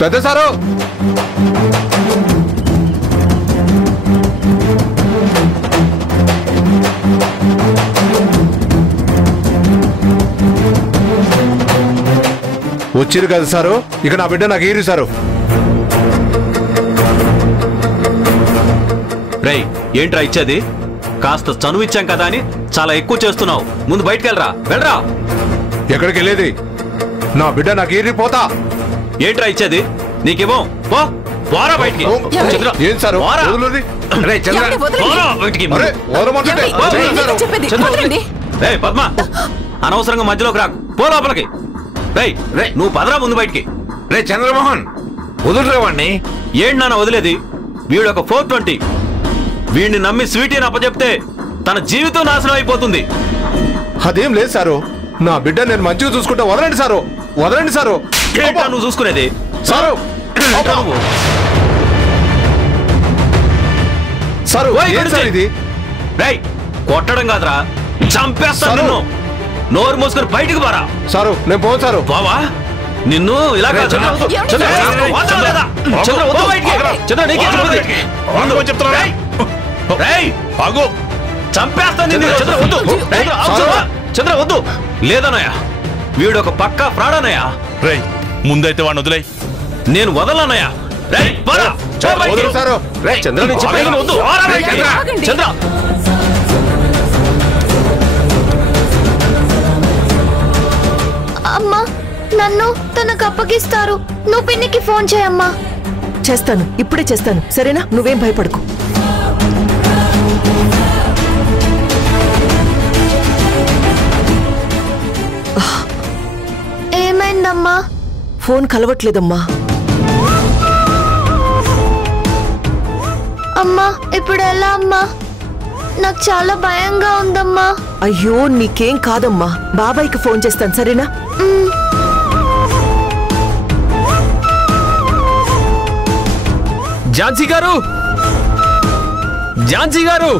పెద్ద సారు వచ్చిరు కదా సారు, ఇక నా బిడ్డ నాకు ఈరు సారు. రేయ్ ఏంట్రా ఇచ్చేది? కాస్త చనువు ఇచ్చాం కదా అని చాలా ఎక్కువ చేస్తున్నావు. ముందు బయటికి వెళ్ళరా. ఎక్కడికి వెళ్ళేది? నా బిడ్డ నాకు ఈరి పోతా. ఏంట్రా ఇచ్చేది? నీకేమో పోరా బయటికి. ఏం సారు పద్మ, అనవసరంగా మధ్యలోకి రాకు, పో లోపలికి. నువ్వు పదరా ముందు బయటికి. రే చంద్రమోహన్, వదులురేవాణ్ణి. ఏంటి నాన్న వదిలేది? వీడు ఒక 420. వీడిని నమ్మి స్వీటీని అప్పచెప్తే తన జీవితం నాశనం అయిపోతుంది. అదేం లేదు సారు, నా బిడ్డ నేను మంచిగా చూసుకుంటా. వదలండి సారు, వదలండి సారు. ఏంటా నువ్వు చూసుకునేది? సారు సారు ఇది కొట్టడం కాదురా, చంపేస్తాను. నోరు మూసుకొని బయటికి పోరా. సారు నేను పోను సారు. బావా నిన్ను ఇలా చంపేస్తాను. చంద్ర వద్దు. లేదన్నయ్య, వీడొక పక్కా ఫ్రాడన్నయ్య. రేయ్ ముందైతే వాడిని వదిలే. నేను వదలన్నయ్య. చంద్ర అమ్మా, నన్ను తనకు అప్పగిస్తారు. నువ్వు పిన్నికి ఫోన్ చేయమ్మా. చేస్తాను, ఇప్పుడే చేస్తాను. సరేనా? నువ్వేం భయపడకు. ఏమైందమ్మా? ఫోన్ కలవట్లేదమ్మా. అమ్మా ఇప్పుడు ఎలా అమ్మా? నాకు చాలా భయంగా ఉందమ్మా. అయ్యో నీకేం కాదమ్మా, బాబాయ్కి ఫోన్ చేస్తాను. సరేనా? ఝాన్సీ గారు, ఝాన్సీ గారు,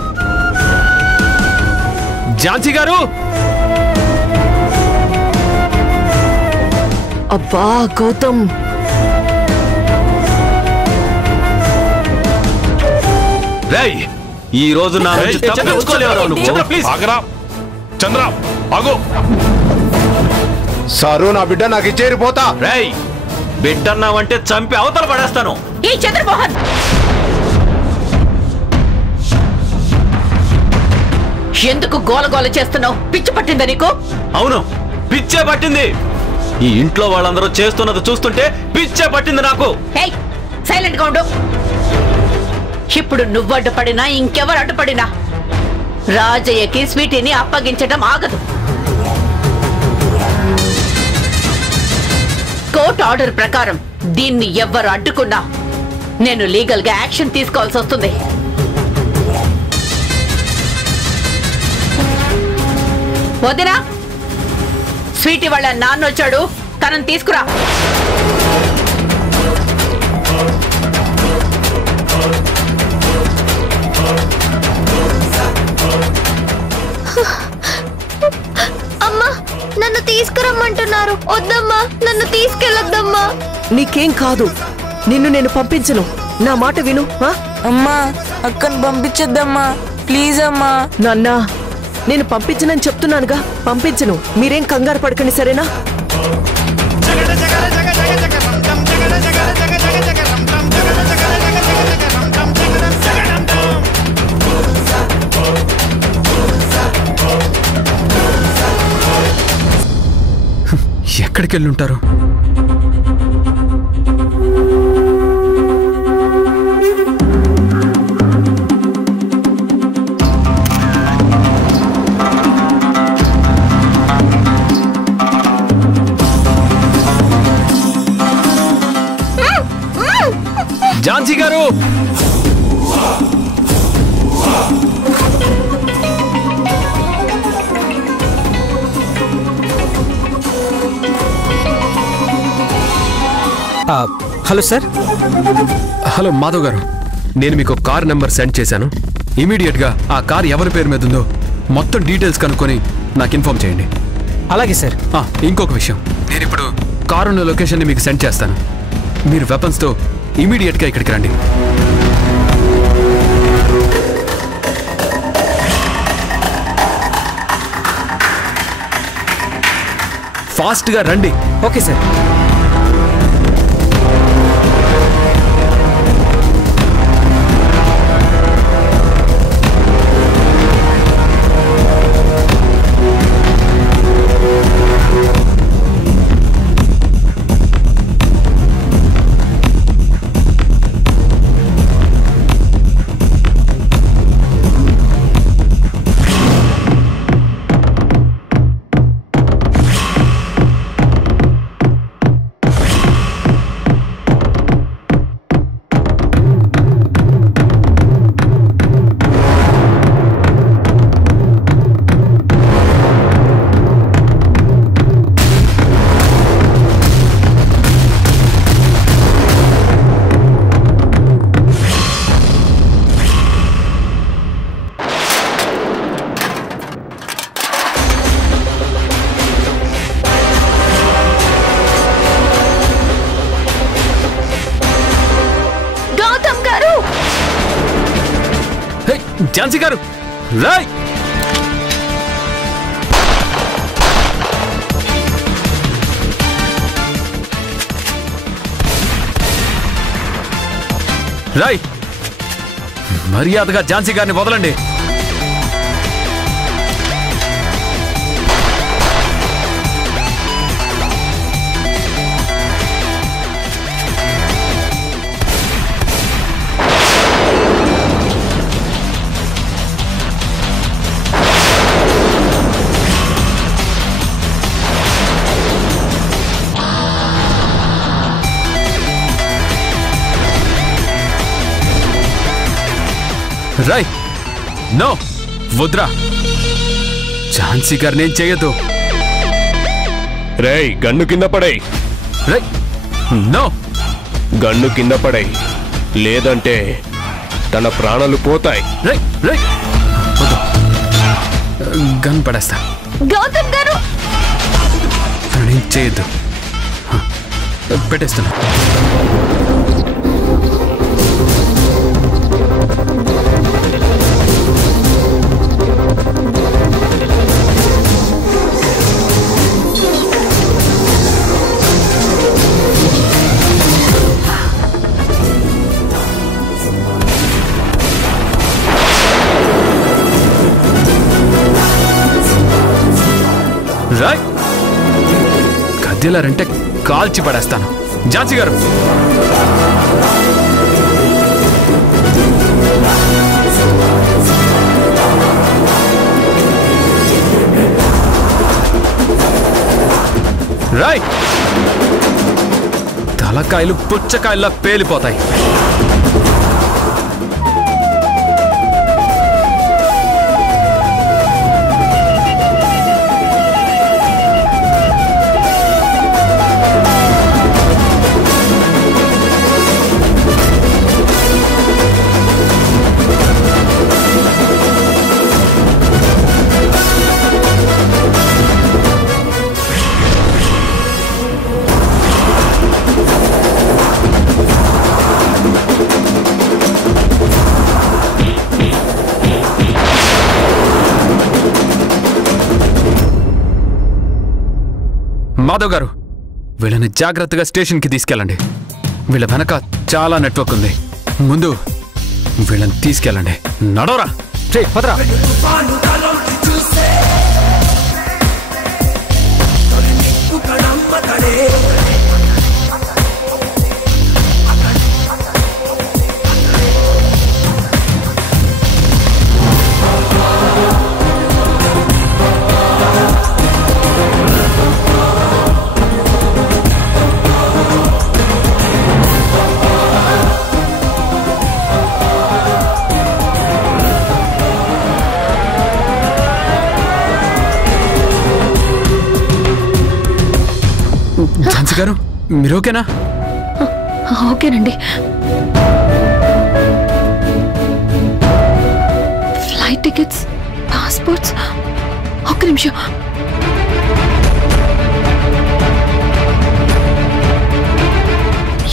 ఝాన్సీ గారు. అబ్బా గౌతమ్, రేయ్ ఈ రోజు నా చంద్ర ఆగు. సారు నా బిడ్డ నాకు ఇచ్చేరి పోతా. రేయ్ బిడ్డన్నావంటే చంపి అవతల పడేస్తాను. ఈ చంద్రమోహన్, ఎందుకు గోలగోల చేస్తున్నావు? పిచ్చి పట్టిందా నీకు? అవును, పిచ్చే పట్టింది. ఈ ఇంట్లో వాళ్ళందరూ చేస్తున్నది చూస్తుంటే పిచ్చే పట్టింది నాకు. సైలెంట్ గా ఉండు. ఇప్పుడు నువ్వు అడ్డుపడినా ఇంకెవరు అడ్డుపడినా రాజయ్యకి స్వీటీని అప్పగించడం ఆగదు. కోర్టు ఆర్డర్ ప్రకారం దీన్ని ఎవ్వరు అడ్డుకున్నా నేను లీగల్ గా యాక్షన్ తీసుకోవాల్సి వస్తుంది. వదినా, స్వీటీ వాళ్ళ నాన్న వచ్చాడు, తనని తీసుకురా. అమ్మా నన్ను తీసుకురమ్మంటున్నారు. వద్దమ్మా, నన్ను తీసుకెళ్ళొద్దమ్మా. నీకేం కాదు, నిన్ను నేను పంపించను. నా మాట విను. అమ్మా అక్కని పంపించొద్దమ్మా, ప్లీజ్ అమ్మా. నాన్న, నేను పంపించనని చెప్తున్నానుగా, పంపించను. మీరేం కంగారు పడకండి, సరేనా? ఎక్కడికి వెళ్ళుంటారు? ఝాన్సీ గారు, హలో సార్. హలో మాధవ్ గారు, నేను మీకు కార్ నెంబర్ సెండ్ చేశాను. ఇమీడియట్ గా ఆ కార్ ఎవరి పేరు మీద ఉందో మొత్తం డీటెయిల్స్ కనుక్కొని నాకు ఇన్ఫార్మ్ చేయండి. అలాగే సార్. ఇంకొక విషయం, నేను ఇప్పుడు కారున్న లొకేషన్ని మీకు సెండ్ చేస్తాను. మీరు వెపన్స్తో ఇమీడియట్గా ఇక్కడికి రండి. ఫాస్ట్గా రండి. Okay sir. ఝాన్సీ గారు, రాయ్. రాయ్, మర్యాదగా ఝాన్సీ గారిని వదలండి. రాయ్, నో, వద్రా. ఝాన్సీ గారిని ఏం చేయొద్దు. రేయ్, గన్ను కింద పడేయ్. రాయ్, నో, గన్ను కింద పడేయ్, లేదంటే తన ప్రాణాలు పోతాయి. రాయ్, రాయ్, గన్ పడేస్తా. గౌతమ్ గారు, ఏం చేయొద్దు. పెట్టేస్తున్నా. రాయ్, కదిలారంటే కాల్చి పడేస్తాను. ఝాన్సీ గారు, రాయ్, తలకాయలు పుచ్చకాయల్లా పేలిపోతాయి. మాధవ్ గారు, వీళ్ళని జాగ్రత్తగా స్టేషన్కి తీసుకెళ్ళండి. వీళ్ళ వెనక చాలా నెట్వర్క్ ఉంది. ముందు వీళ్ళని తీసుకెళ్ళండి. నడవరా. పదరా. ఝాన్సీ గారు, మీరు ఓకేనా? ఓకేనండి. ఫ్లైట్ టికెట్స్, పాస్పోర్ట్స్ నిమిషం.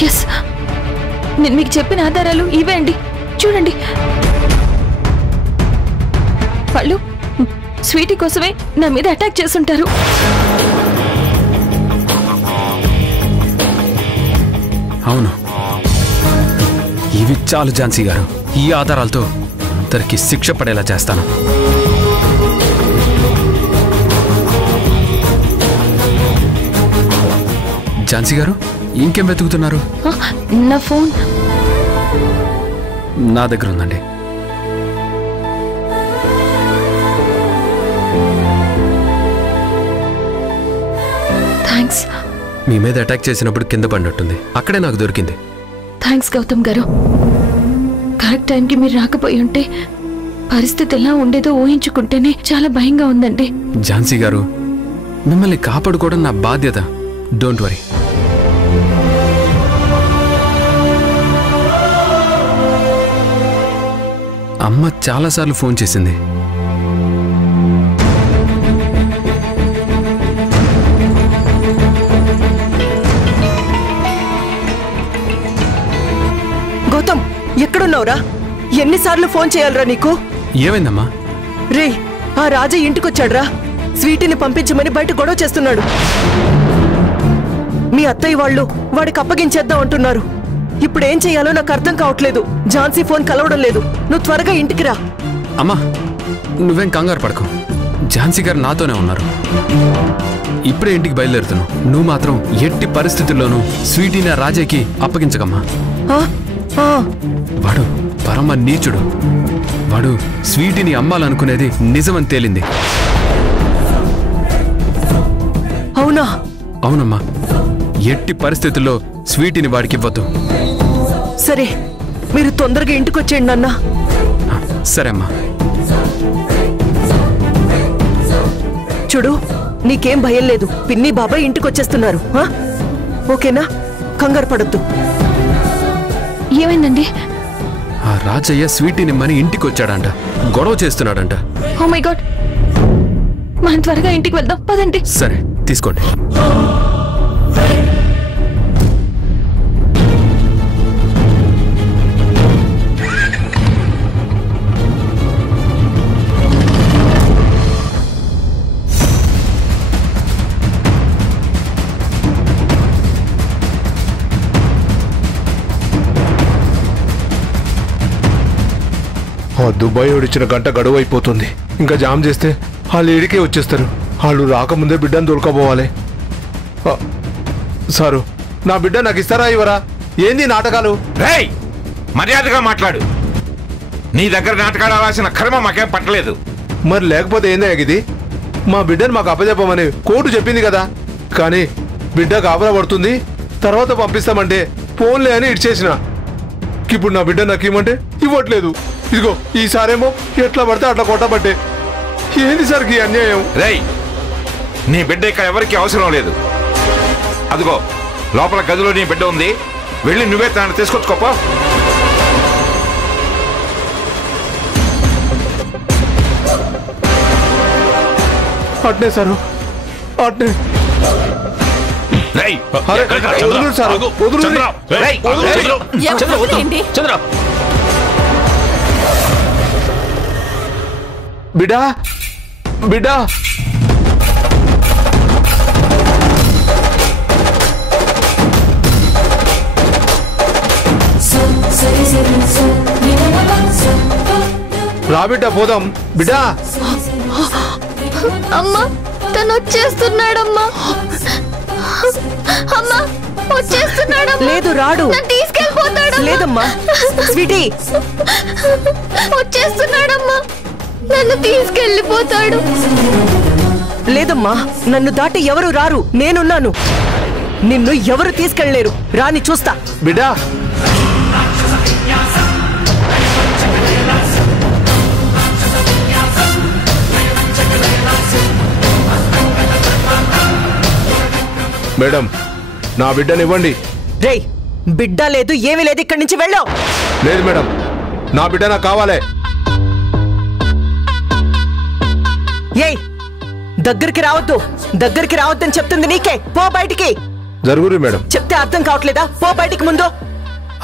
ఎస్, నేను మీకు చెప్పిన ఆధారాలు ఇవే అండి. చూడండి, వాళ్ళు స్వీటీ కోసమే నా మీద అటాక్ చేస్తుంటారు. అవును, ఇవి చాలు ఝాన్సీ గారు. ఈ ఆధారాలతో తనకి శిక్ష పడేలా చేస్తాను. ఝాన్సీ గారు, ఇంకేం వెతుకుతున్నారు? నా ఫోన్ నా దగ్గర ఉందండి. థ్యాంక్స్. మీ మీద అటాక్ చేసినప్పుడు కింద పడినట్టుంది, అక్కడే నాకు దొరికింది. థ్యాంక్స్ గౌతమ్ గారు. కరెక్ట్ టైంకి మీరు రాకపోయి ఉంటే పరిస్థితి ఎలా ఉండేదో ఊహించుకుంటేనే చాలా భయంగా ఉందండి. ఝాన్సీ గారు, మిమ్మల్ని కాపాడుకోవడం నా బాధ్యత. Don't worry. అమ్మ చాలాసార్లు ఫోన్ చేసింది. గౌతమ్, ఎక్కడున్నావురా? ఎన్నిసార్లు ఫోన్ చేయాలరా నీకు? ఏమైందమ్మా? రే, ఆ రాజా ఇంటికొచ్చాడ్రా. స్వీటీని పంపించమని బయట గొడవ చేస్తున్నాడు. మీ అత్తయ్య వాళ్ళు వాడికి అప్పగించేద్దాం అంటున్నారు. ఇప్పుడేం చెయ్యాలో నాకు అర్థం కావట్లేదు. ఝాన్సీ ఫోన్ కలవడం లేదు. నువ్వు త్వరగా ఇంటికి రా. అమ్మా, నువ్వేం కంగారు పడకు. ఝాన్సీ గారు నాతోనే ఉన్నారు. ఇప్పుడే ఇంటికి బయలుదేరుతున్నావు. నువ్వు మాత్రం ఎట్టి పరిస్థితుల్లోనూ స్వీటీని రాజాకి అప్పగించకమ్మా. వాడు పరమ నీచుడు. వాడు స్వీటీని అమ్మాలనుకునేది నిజమని తేలింది. అవునా? అవునమ్మా, ఎట్టి పరిస్థితుల్లో స్వీటీని వాడికి ఇవ్వద్దు. సరే, మీరు తొందరగా ఇంటికొచ్చేయండి నాన్న. సరే అమ్మా. చూడు, నీకేం భయం లేదు. పిన్ని బాబాయ్ ఇంటికొచ్చేస్తున్నారు. ఓకేనా? కంగారు పడద్దు. ఏమైందండి? ఆ రాజయ్య స్వీటీని మని ఇంటికి వచ్చాడంట. గొడవ చేస్తున్నాడంట. ఓ మై గాడ్, మనం త్వరగా ఇంటికి వెళ్దాం. పదండి. సరే, తీసుకోండి. దుబాయ్ ఇచ్చిన గంట గడువు అయిపోతుంది. ఇంకా జామ్ చేస్తే వాళ్ళు ఏడికే వచ్చేస్తారు. వాళ్ళు రాకముందే బిడ్డను దొరకబోవాలి. సారు, నా బిడ్డ నాకు ఇస్తారా ఇవరా? ఏంది నాటకాలు? రేయ్, మర్యాదగా మాట్లాడు. నీ దగ్గర నాటకాలు ఆడాల్సిన కర్మ మాకేం పట్టలేదు. మరి లేకపోతే ఏందా ఇది? మా బిడ్డను మాకు అప్పచెప్పమని కోర్టు చెప్పింది కదా. కానీ బిడ్డ కాపలా పడుతుంది, తర్వాత పంపిస్తామంటే ఫోన్లే అని ఇచ్చేసిన. ఇప్పుడు నా బిడ్డ నాకు ఇవ్వమంటే ఇవ్వట్లేదు. ఇదిగో ఈసారేమో ఎట్లా పడితే అట్లా కొట్టబట్టే. ఏంది సార్ ఈ అన్యాయం? రేయ్, నీ బిడ్డ ఇక్కడ ఎవరికి అవసరం లేదు. అదిగో లోపల గదిలో నీ బిడ్డ ఉంది. వెళ్ళి నువ్వే తనని తీసుకొచ్చుకోపో. అట్నే సారు, అట్నే. వదులు సార్, వదులు. బిడ్డా, బిడ్డా. రా బిడ్డ, పోదాం. బిడ్డా. అమ్మా, తను వచ్చేస్తున్నాడమ్మా. అమ్మా, వచ్చేస్తున్నాడమ్మా. లేదు, రాడు. తీసుకెళ్ళిపోతాడు. లేదమ్మా, స్వీటీ వచ్చేస్తున్నాడమ్మా. నన్ను తీసుకెళ్ళిపోతాడు. లేదమ్మా, నన్ను దాటి ఎవరు రారు. నేనున్నాను. నిన్ను ఎవరు తీసుకెళ్లేరు. రాని చూస్తా. బిడ్డా. మేడం, నా బిడ్డనివ్వండి. రేయ్, బిడ్డ లేదు, ఏమీ లేదు. ఇక్కడి నుంచి వెళ్ళావు. లేదు మేడం, నా బిడ్డ నాకు కావాలి. ఏయ్, దగ్గరికి రావద్దని చెప్తుంది నీకే. పో బయటికి. జరుగురి మేడం. చెప్తే అర్థం కావట్లేదా? పో బయటికి ముందు.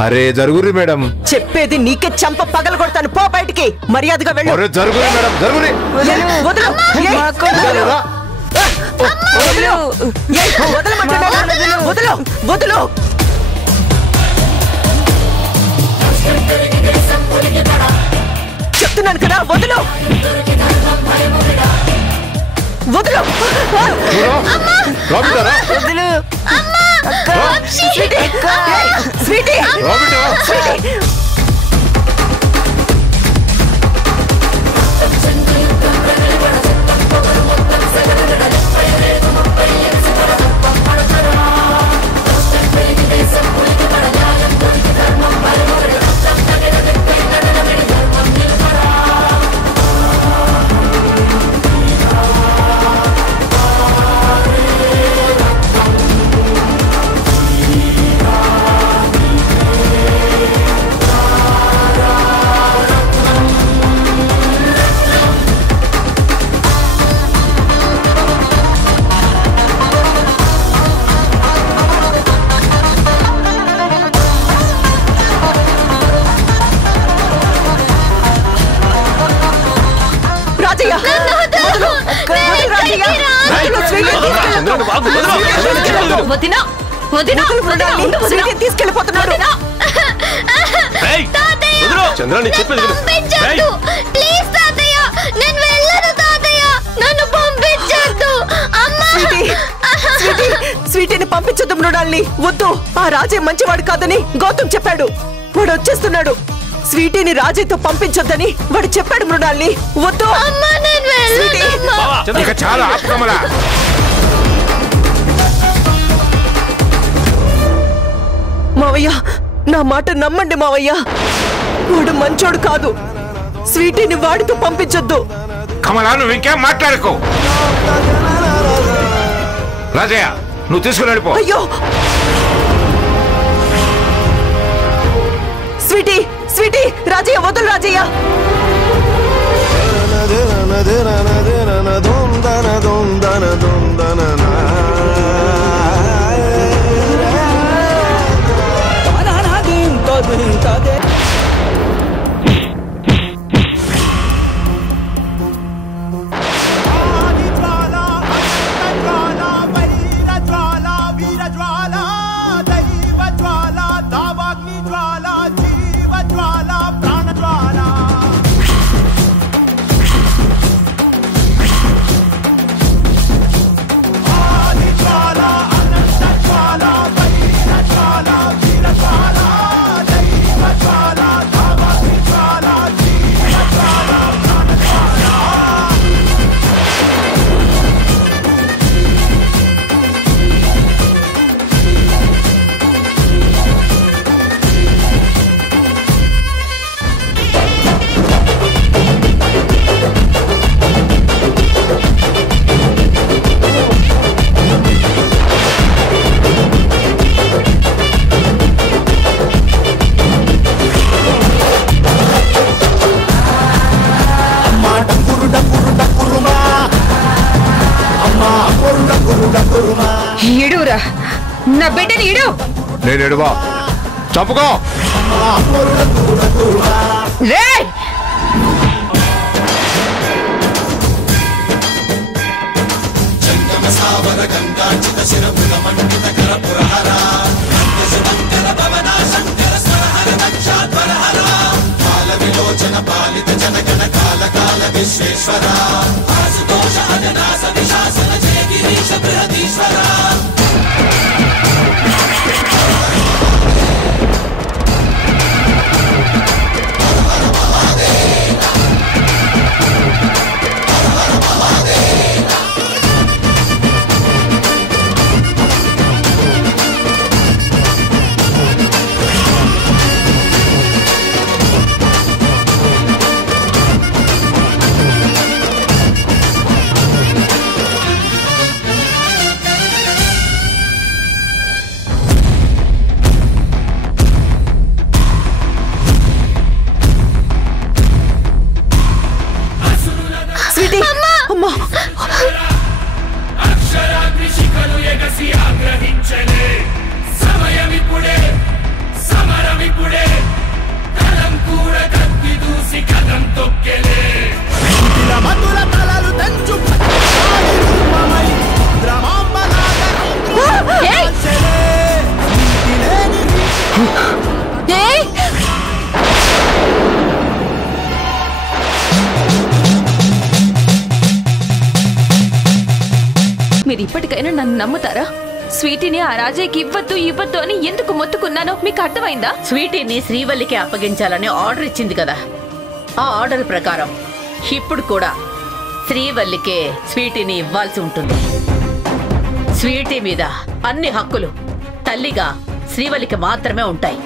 అరే జరుగురి మేడం. చెప్పేది నీకే. చంప పగల కొడతాను. పో బయటికి. మర్యాదగా వెళ్ళు. జరుగురి మేడం. జరుగురి. వదులు. చెప్తున్నాను కదా, వదులు. స్వీటీ. తీసుకెళ్ళిపోతున్నాడు. చంద్రాన్ని చెప్పేది స్వీటీని పంపించొద్దు మృణాల్ని. వద్దు. ఆ రాజే మంచివాడు కాదని గౌతమ్ చెప్పాడు. వాడు వచ్చేస్తున్నాడు. స్వీటీని రాజేతో పంపించొద్దని వాడు చెప్పాడు మృణాల్ని. వద్దు. చాలా ఆపుకమలా. మావయ్య, నా మాట నమ్మండి మావయ్య. వాడు మంచోడు కాదు. స్వీటీని వాడితో పంపించొద్దు. కమలా, నువ్వు ఇంకేం మాట్లాడుకో. రాజయ్య, నువ్వు తీసుకుని వెళ్ళిపో. అయ్యో స్వీటీ, రాజయ్య వదులు. రాజయ్య ఇడురా నా బిడ్డని ఇడు. నేను ఎడువా. చంపుకో. రేయ్ మీరు ఇప్పటికైనా నన్ను నమ్ముతారా? స్వీటీని ఆ రాజయ్యకి ఇవ్వద్దు అని ఎందుకు మొత్తుకున్నానో మీకు అర్థమైందా? స్వీటీని శ్రీవల్లికి అప్పగించాలని ఆర్డర్ ఇచ్చింది కదా, ఆ ఆర్డర్ ప్రకారం ఇప్పుడు కూడా శ్రీవల్లికే స్వీటీని ఇవ్వాల్సి ఉంటుంది. స్వీటీ మీద అన్ని హక్కులు తల్లిగా శ్రీవల్లికి మాత్రమే ఉంటాయి.